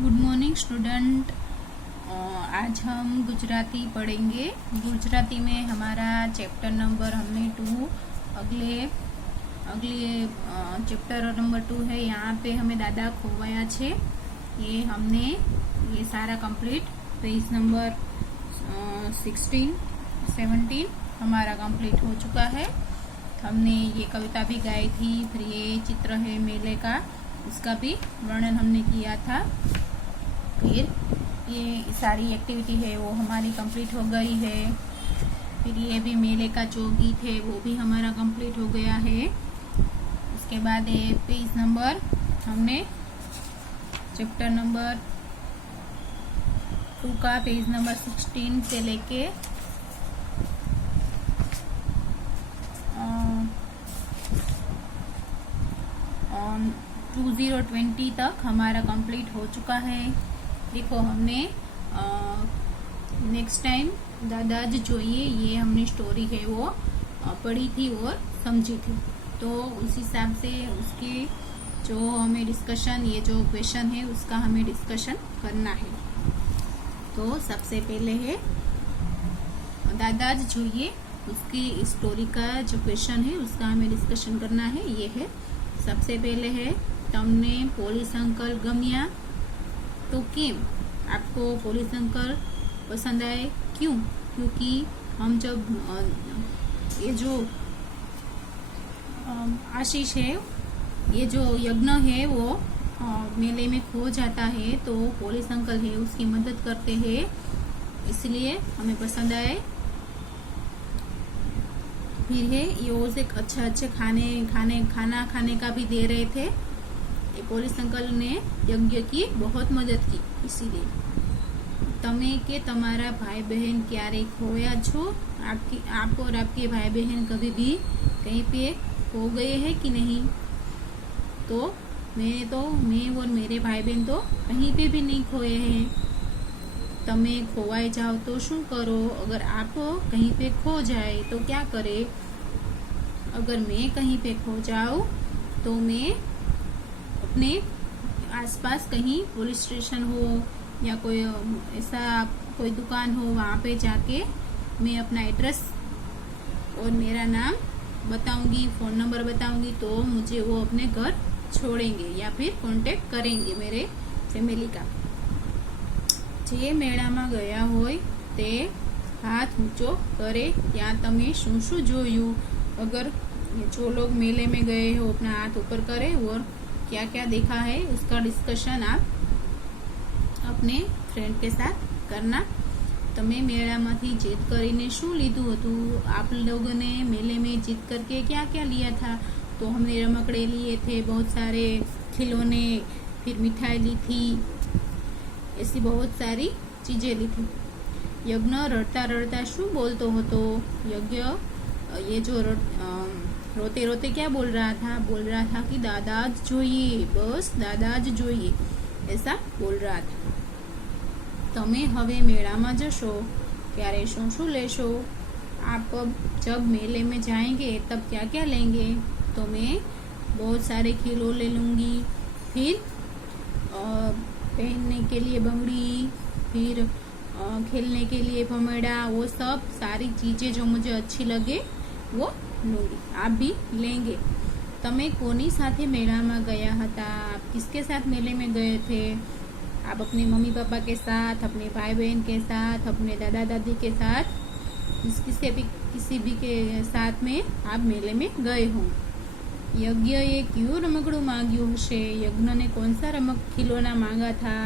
Good morning student. आज हम गुजराती पढ़ेंगे। गुजराती में हमारा चैप्टर नंबर हमने 2 अगले चैप्टर नंबर 2 है। यहाँ पे हमें दादा खोवाया छे, ये हमने ये सारा कंप्लीट। पेज नंबर 16, 17 हमारा कंप्लीट हो चुका है। हमने ये कविता भी गाई थी, फिर ये चित्र है मेले का, उसका भी वर्णन हमने किया था। फिर ये सारी एक्टिविटी है वो हमारी कंप्लीट हो गई है। फिर ये भी मेले का जो गीत है वो भी हमारा कंप्लीट हो गया है। उसके बाद ये पेज नंबर हमने चैप्टर नंबर 2 का पेज नंबर 16 से लेके 2020 तक हमारा कंप्लीट हो चुका है। देखो हमने नेक्स्ट टाइम दादाज जोइए ये हमने स्टोरी है वो पढ़ी थी और समझी थी, तो उस हिसाब से उसके जो हमें डिस्कशन, ये जो क्वेश्चन है उसका हमें डिस्कशन करना है। तो सबसे पहले है दादाज जोइए, उसकी स्टोरी का जो क्वेश्चन है उसका हमें डिस्कशन करना है। ये है सबसे पहले है, तमने पोलिस अंकल गम्या तो केम? आपको पुलिस अंकल पसंद आए, क्यों? क्योंकि हम जब ये जो आशीष है, ये जो यज्ञ है वो मेले में खो जाता है, तो पुलिस अंकल है उसकी मदद करते हैं, इसलिए हमें पसंद आए। फिर है ये उसे अच्छे खाना खाने का भी दे रहे थे। पुलिस अंकल ने यज्ञ की बहुत मदद की, इसीलिए। तमे के तमारा भाई बहन क्यारे खोया छो? आप और आपके भाई बहन कभी भी कहीं पे खो गए हैं कि नहीं? तो मैं और मेरे भाई बहन तो कहीं पे भी नहीं खोए हैं। तमे खोवाई जाओ तो शू करो? अगर आप कहीं पे खो जाए तो क्या करे? अगर मैं कहीं पे खो जाऊं तो मैं अपने आसपास कहीं पुलिस स्टेशन हो या कोई ऐसा कोई दुकान हो, वहाँ पे जाके मैं अपना एड्रेस और मेरा नाम बताऊंगी, फोन नंबर बताऊंगी, तो मुझे वो अपने घर छोड़ेंगे या फिर कांटेक्ट करेंगे मेरे फैमिली का। जे मेळामां गया होय ते हाथ ऊंचो करे, या तमे शुं शुं जोयुं? अगर जो लोग मेले में गए हो अपना हाथ ऊपर करे और क्या क्या देखा है उसका डिस्कशन आप अपने फ्रेंड के साथ करना। तमे मेळामांथी जीत करीने शुं लीधुं हतुं? आप लोगों ने मेले में जीत करके क्या क्या लिया था? तो हमने रमकड़े लिए थे, बहुत सारे खिलौने, फिर मिठाई ली थी, ऐसी बहुत सारी चीजें ली थी। यज्ञ रड़ता रड़ता शुं बोलतो हतो? यज्ञ ये जो रोते रोते क्या बोल रहा था? बोल रहा था कि दादाज जोइए, बस दादाज जोइए, ऐसा बोल रहा था। तमे हवे मेळामां जशो त्यारे शुं शुं लेशो? आप जब मेले में जाएंगे तब क्या क्या लेंगे? तो मैं बहुत सारे खिलौने ले लूंगी, फिर पहनने के लिए बंगड़ी, फिर खेलने के लिए भमड़ा, वो सब सारी चीजें जो मुझे अच्छी लगे वो लूंगी, आप भी लेंगे। तमे कोनी साथे मेळामां गया हता? आप किसके साथ मेले में गए थे? आप अपने मम्मी पापा के साथ, अपने भाई बहन के साथ, अपने दादा दादी के साथ, किसी भी के साथ में आप मेले में गए हो। यज्ञ ये क्यों रमकड़ू मांग्યું हशे? यज्ञ ने कौन सा खिलौना मांगा था?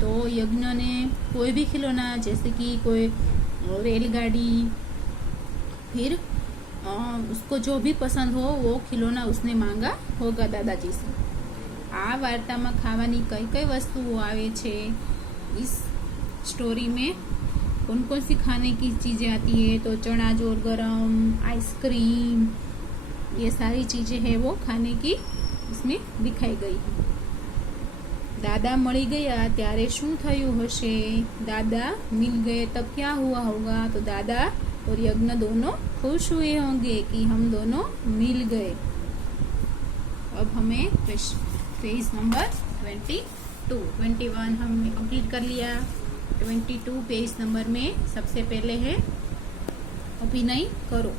तो यज्ञ ने कोई भी खिलौना, जैसे कि कोई रेलगाड़ी, फिर उसको जो भी पसंद हो वो खिलौना उसने मांगा होगा दादाजी से। आ वार्ता में खावानी कई कई वस्तुओं आवे छे? इस स्टोरी में कौन कौन सी खाने की चीजें आती है? तो चना जोर गरम, आइसक्रीम, ये सारी चीजें है वो खाने की इसमें दिखाई गई है। दादा मળી गया त्यारे शुं थयुं हशे? दादा मिल गए तब क्या हुआ होगा? तो दादा और यज्ञ दोनों खुश हुए होंगे कि हम दोनों मिल गए। अब हमें पेज नंबर 20 21 हमने कंप्लीट कर लिया। 22 पेज नंबर में सबसे पहले है अभिनय करो।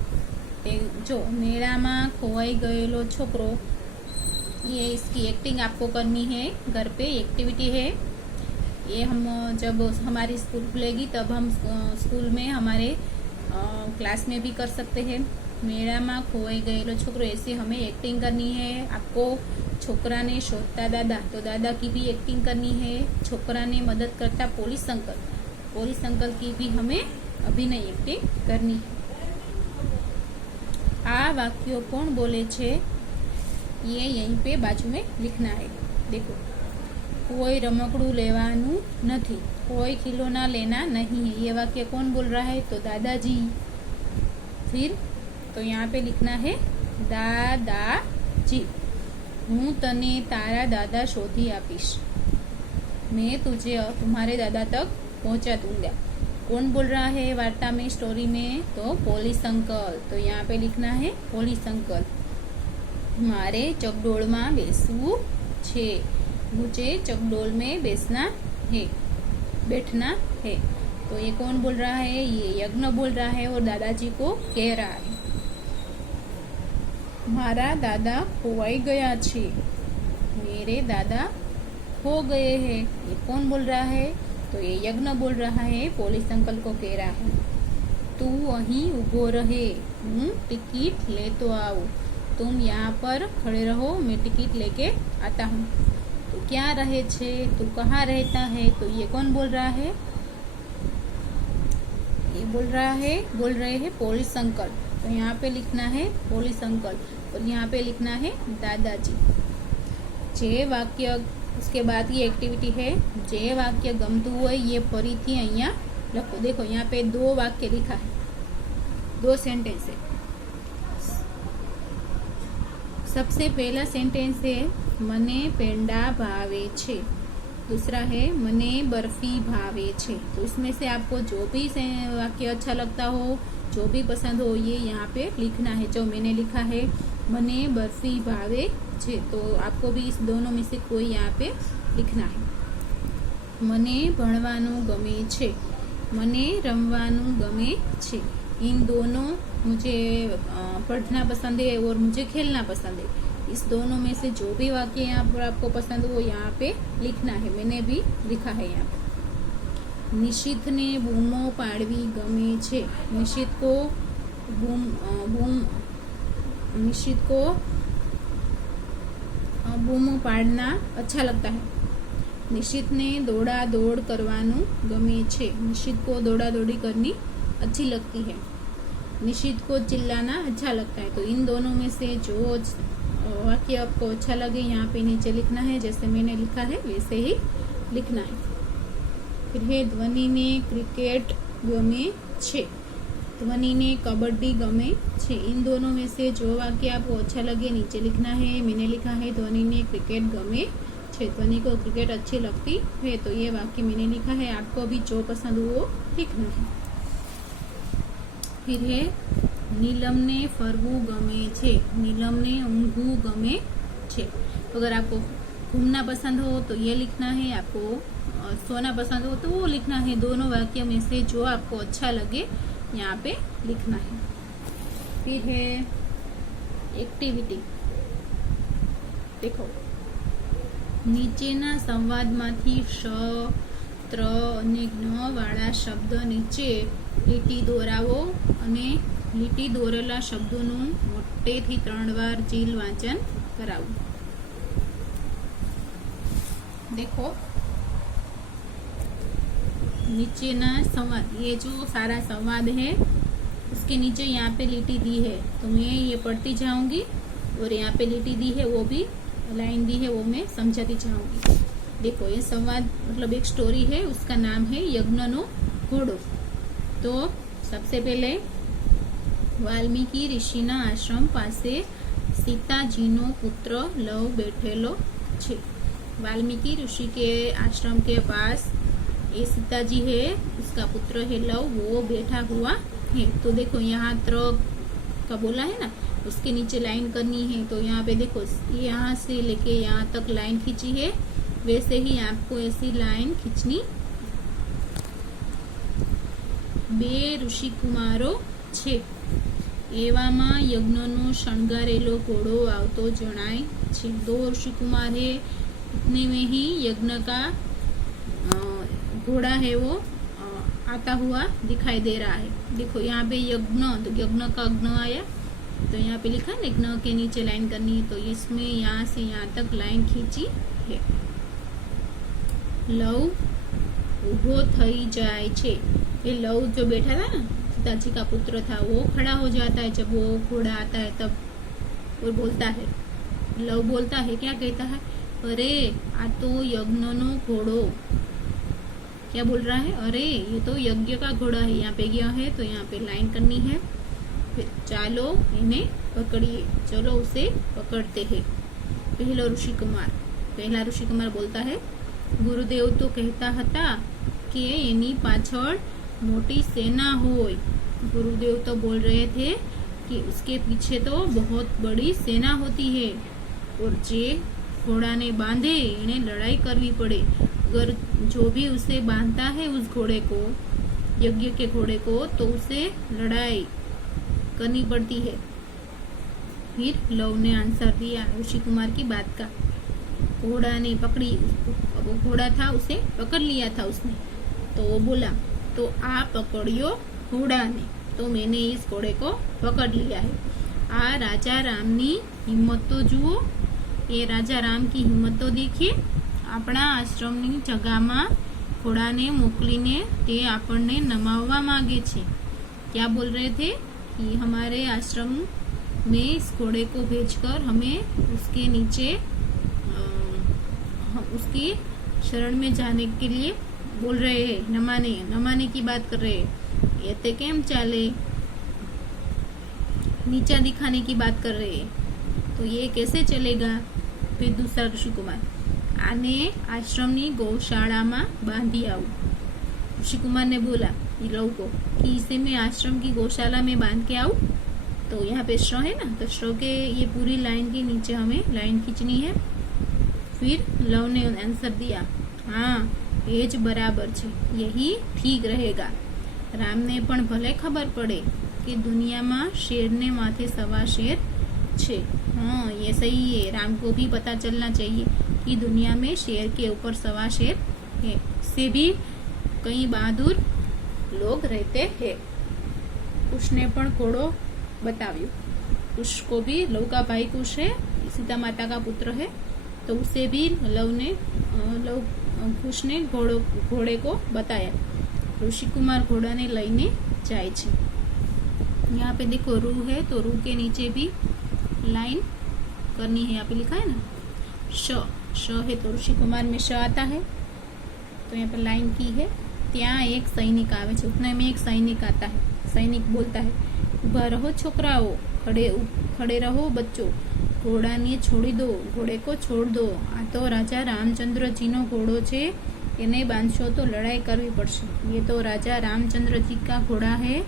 जो मेळामां खोवाई गયેલો छोकरो, ये इसकी एक्टिंग आपको करनी है। घर पे एक्टिविटी है ये। हम जब हमारी स्कूल खुलेगी तब हम स्कूल में हमारे क्लास में भी कर सकते हैं। मेळामां खोवाई गયેલો छोकरो, ऐसे हमें एक्टिंग करनी है। आपको छोकरा ने शोधता दादा, तो दादा की भी एक्टिंग करनी है। छोकरा ने मदद करता पोलिस अंकल की भी हमें अभिनय एक्टिंग करनी है। आ वाक्यों कोण बोले छे, ये यहीं पे बाजू में लिखना है। देखो, कोई रमकड़ू लेवानू नहीं, कोई खिलौना लेना नहीं है, ये वाक्य कौन बोल रहा है? तो दादाजी। फिर तो यहाँ पे लिखना है दादाजी। हूँ तने तारा दादा शोधी आपीश, मैं तुझे तुम्हारे दादा तक पहुंचा दूंगा। कौन बोल रहा है वार्ता में, स्टोरी में? तो पोलिस अंकल। तो यहाँ पे लिखना है पोलिस अंकल। मारे चकडोल में बेसवू छे, मुझे चकडोल में बैठना है। तो ये कौन बोल रहा है? ये यज्ञ बोल रहा है और दादाजी को कह रहा है। मारा दादा खोवाई गया छे, मेरे दादा खो गए हैं, ये कौन बोल रहा है? तो ये यज्ञ बोल रहा है, पुलिस अंकल को कह रहा है। तू वहीं उभो रहे, हूँ टिकट ले तो आऊँ। तुम यहाँ पर खड़े रहो, मैं टिकट लेके आता हूँ। तो क्या रहे छे, तू कहाँ रहता है? तो ये कौन बोल रहा है? ये बोल रहे हैं पुलिस अंकल। तो यहाँ पे लिखना है पुलिस अंकल और यहाँ पे लिखना है दादाजी। जे वाक्य, उसके बाद की एक्टिविटी है जे वाक्य गमतु होय ये फरीथी अहींया लखो। देखो यहाँ पे 2 वाक्य लिखा है, 2 सेंटेंस है। सबसे पहला सेंटेंस है मने पेंडा भावे छे, दूसरा है मने बर्फी भावे छे। तो इसमें से आपको जो भी वाक्य अच्छा लगता हो, जो भी पसंद हो, ये यहाँ पे लिखना है। जो मैंने लिखा है मने बर्फी भावे छे, तो आपको भी इस दोनों में से कोई यहाँ पे लिखना है। मने भणवानुं गमे छे, मने रमवानुं गमे छे। इन दोनों, मुझे पढ़ना पसंद है और मुझे खेलना पसंद है। इस दोनों में से जो भी वाक्य यहाँ पर आपको पसंद हो यहाँ पे लिखना है। मैंने भी लिखा है यहाँ पे। निशिथ ने बूमो पाड़वी गमे छे, निशिथ को बूमो पाड़ना अच्छा लगता है। निशिथ ने दौड़ा दौड़ करवानू गमे छे, निशिथ को दौड़ा दौड़ी करनी अच्छी लगती है। निशिथ को चिल्लाना अच्छा लगता है। तो इन दोनों में से जो वाक्य आपको अच्छा लगे यहाँ पे नीचे लिखना है। जैसे मैंने लिखा है वैसे ही लिखना है। फिर है ध्वनि ने क्रिकेट गमे छे, ध्वनि ने कबड्डी गमे छे। इन दोनों में से जो वाक्य आपको अच्छा लगे नीचे लिखना है। मैंने लिखा है ध्वनि ने क्रिकेट गमे छे, ध्वनि को क्रिकेट अच्छी लगती है। तो ये वाक्य मैंने लिखा है, आपको भी जो पसंद हो वो लिखना है। फिर है नीलम ने फरवू गमे छे, नीलम ने ऊँघू गमे छे। अगर आपको घूमना पसंद हो तो ये लिखना है, आपको सोना पसंद हो तो वो लिखना है। दोनों वाक्य में से जो आपको अच्छा लगे यहाँ पे लिखना है। फिर है एक्टिविटी। देखो, નીચેના સંવાદમાંથી શ, ત્ર અને જ્ઞ વાળા શબ્દ નીચે લીટી દોરાવો અને લીટી દોરેલા શબ્દોનું મોટેથી 3 વાર ચીલ વાંચન કરાવું। देखो, नीचेना संवाद, ये जो सारा संवाद है उसके नीचे यहाँ पे लिटी दी है, तो मैं ये पढ़ती जाऊंगी और यहाँ पे लिटी दी है वो भी लाइन दी है वो मैं समझाती जाऊंगी। देखो, ये संवाद मतलब एक स्टोरी है, उसका नाम है यज्ञनो घोड़ो। तो सबसे पहले वाल्मीकि ऋषिना आश्रम पासे सीताजीनो पुत्र लव बैठेलो छे। वाल्मीकि ऋषि के आश्रम के पास ये सीताजी है, उसका पुत्र है लव, वो बैठा हुआ है। तो देखो यहाँ त्र का बोला है ना, उसके नीचे लाइन करनी है। तो यहाँ पे देखो, यहाँ से लेके यहाँ तक लाइन खींची है वैसे ही आपको ऐसी लाइन खींचनी। બે ઋષિકુમારો છે, એવામાં યજ્ઞનો શણગારેલો ઘોડો આવતો જણાય છે। दो ऋषि कुमार है, इतने में ही यज्ञ का घोड़ा है वो आता हुआ दिखाई दे रहा है। देखो यहाँ पे यज्ञ, तो यज्ञ का अग्न आया, तो यहाँ पे लिखा है यज्ञ के नीचे लाइन करनी है, तो इसमें यहाँ से यहाँ तक लाइन खींची है। लव उभो थई जाए छे, ये लव जो बैठा था ना, सीता जी का पुत्र था, वो खड़ा हो जाता है जब वो घोड़ा आता है तब। वो बोलता है, लव बोलता है, क्या कहता है, अरे आ तो यज्ञ नो घोड़ो। क्या बोल रहा है, अरे ये तो यज्ञ का घोड़ा है। यहाँ पे गया है तो यहाँ पे लाइन करनी है। फिर चालो इन्हें पकड़िए, चलो उसे पकड़ते हैं। पहला ऋषि कुमार बोलता है, गुरुदेव तो कहता हता कि एनी पाछळ मोटी सेना होय। गुरुदेव तो बोल रहे थे कि उसके पीछे तो बहुत बड़ी सेना होती है, और जे घोड़ा ने बांधे इन्हें लड़ाई करनी पड़े। अगर जो भी उसे बांधता है उस घोड़े को, यज्ञ के घोड़े को, तो उसे लड़ाई करनी पड़ती है। फिर लव ने आंसर दिया ऋषि कुमार की बात का। घोड़ा ने पकड़ी, वो घोड़ा था उसे पकड़ लिया था उसने, तो वो बोला, तो आप पकड़ियो घोड़ा ने, तो मैंने इस घोड़े को पकड़ लिया है। आ राजा रामनी हिम्मत तो जुओ, ये राजा राम की हिम्मत तो देखिए। अपना आश्रमनी जगह घोड़ा ने मोकलीने ते आपने नमाववा मांगे छे। क्या बोल रहे थे कि हमारे आश्रम में इस घोड़े को भेजकर हमें उसके नीचे उसकी शरण में जाने के लिए बोल रहे हैं, नमाने की बात कर रहे हैं। ये ते केम चाले, नीचा दिखाने की बात कर रहे हैं, तो ये कैसे चलेगा। फिर दूसरा ऋषि कुमार, आने आश्रमनी गौशाला में बांधी आऊं। ऋषि कुमार ने बोला लव को कि इसे मैं आश्रम की गौशाला में बांध के आऊं। तो यहाँ पे श्र है ना, तो श्र के ये पूरी लाइन के नीचे हमें लाइन खींचनी है। फिर लव ने आंसर दिया, हाँ ये ज बराबर छे, यही ठीक रहेगा। राम ने पण भले खबर पड़े कि दुनिया में शेर ने माथे सवा शेर छे। हाँ ये सही है, राम को भी पता चलना चाहिए कि दुनिया में शेर के ऊपर सवा शेर है। से भी कई बहादुर लोग रहते हैं। उसने पण घोड़ो बताव्यो। कुश को भी, लव का भाई कुश है, सीता माता का पुत्र है, तो उसे भी कुश ने घोड़े को बताया। ऋषि कुमार घोड़ा ने लईने जाए छे। यहाँ पे देखो रू है, तो रू के नीचे भी लाइन करनी है। यहाँ पे लिखा है ना श है, तो ऋषि कुमार में श आता है, तो यहाँ पे लाइन की है। त्या एक सैनिक आवे छे, उतने में एक सैनिक आता है। सैनिक बोलता है, उभा रहो छोकराओ, खड़े रहो बच्चों, घोड़ा ने छोड़ी दो, घोड़े को छोड़ दो। आ तो राजा रामचंद्र जी नो घोड़ो छे, इन्हें बांधशो तो लड़ाई करवी पड़शे। ये तो राजा रामचंद्र जी का घोड़ा है,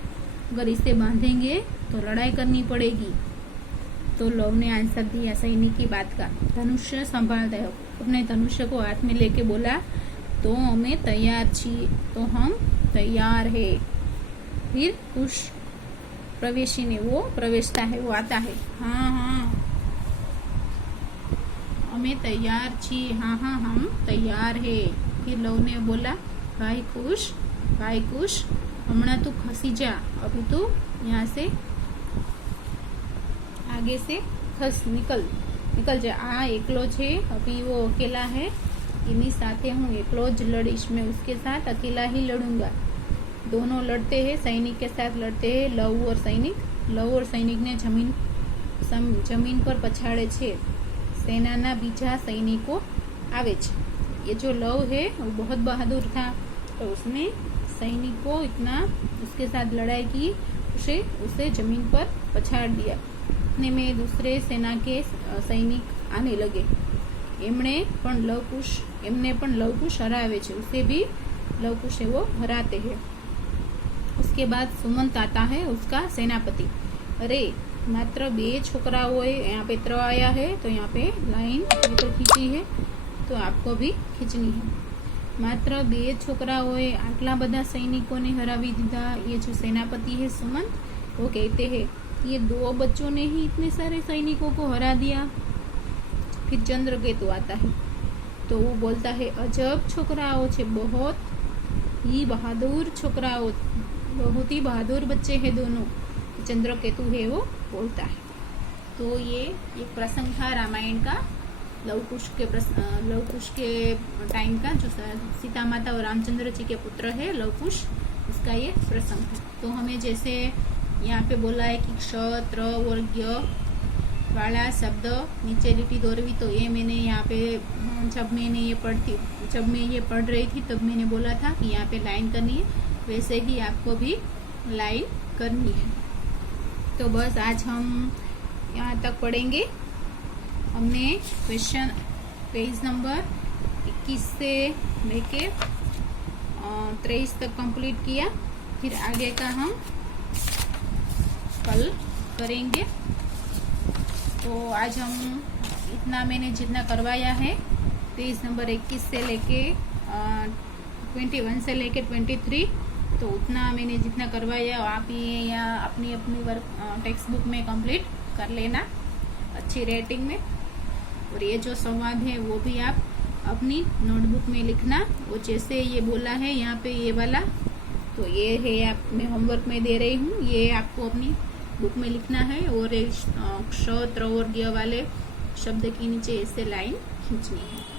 अगर इसे बांधेंगे तो लड़ाई करनी पड़ेगी। तो लव ने आंसर दिया सैनिक की बात का। धनुष्य संभालता है, अपने धनुष्य को हाथ में लेके बोला, तो हमें तैयार छिए, तो हम तैयार है। फिर कुश प्रवेशी ने वो प्रवेशता है, वो आता है, हाँ हमें तैयार छिए, हाँ हम तैयार है। फिर लव ने बोला, भाई कुश हमना तू खसी जा, अभी तू यहाँ से आगे से खस निकल जा। आ एकलो छे, अभी वो अकेला है, इन्हीं साथे हूँ एकलो ज लड़ीश, मैं उसके साथ अकेला ही लड़ूंगा। दोनों लड़ते हैं, सैनिक के साथ लड़ते हैं, लव और सैनिक ने जमीन पर पछाड़े छे। सेनाना बीजा सैनिको आवे छे। ये जो लव है वो बहुत बहादुर था, तो उसने सैनिक को इतना उसके साथ लड़ाई की, उसे जमीन पर पछाड़ दिया। इतने में दूसरे सेना के सैनिक आने लगे। एमने पण लवकुश हरावे छे, उसे भी लवकुश है वो हराते हैं। उसके बाद सुमंत आता है, उसका सेनापति। अरे मात्र 2 छोकराओ, यहाँ पे 3 आया है, तो यहाँ पे लाइन खींची है। तो आपको भी खींचनी है। मात्र 2 છોકરાઓએ આટલા બધા સૈનિકોને હરાવી દીધા। ये जो सेनापति है सुमंत, वो कहते हैं ये 2 बच्चों ने ही इतने सारे सैनिकों को हरा दिया। फिर चंद्रकेतु आता है तो वो बोलता है अजब छोकराओ छे, बहुत ही बहादुर छोकराओ, बहुत ही बहादुर बच्चे हैं दोनों। चंद्रकेतु है वो बोलता है। तो ये एक प्रसंग था रामायण का, लव कुश के टाइम का, जो सीता माता और रामचंद्र जी के पुत्र है लव कुश, इसका ये प्रसंग था। तो हमें जैसे यहाँ पे बोला है कि क्ष त्र वर्ग वाला शब्द नीचे लिटी दौड़वी, तो ये मैंने यहाँ पे जब मैं ये पढ़ रही थी तब मैंने बोला था कि यहाँ पे लाइन करनी है, वैसे ही आपको भी लाइन करनी है। तो बस आज हम यहाँ तक पढ़ेंगे। हमने क्वेश्चन पेज नंबर 21 से लेके 23 तक कंप्लीट किया। फिर आगे का हम कल करेंगे। तो आज हम इतना मैंने जितना करवाया है, पेज नंबर 21 से लेके 21 से लेके 23, तो उतना मैंने जितना करवाया आप ये या अपनी वर्क टेक्स्ट बुक में कंप्लीट कर लेना अच्छी रेटिंग में। और ये जो संवाद है वो भी आप अपनी नोटबुक में लिखना। वो जैसे ये बोला है यहाँ पे ये वाला, तो ये है आप मैं होमवर्क में दे रही हूँ, ये आपको अपनी बुक में लिखना है। और क्ष त्र वर्ग वाले शब्द के नीचे ऐसे लाइन खींचनी है।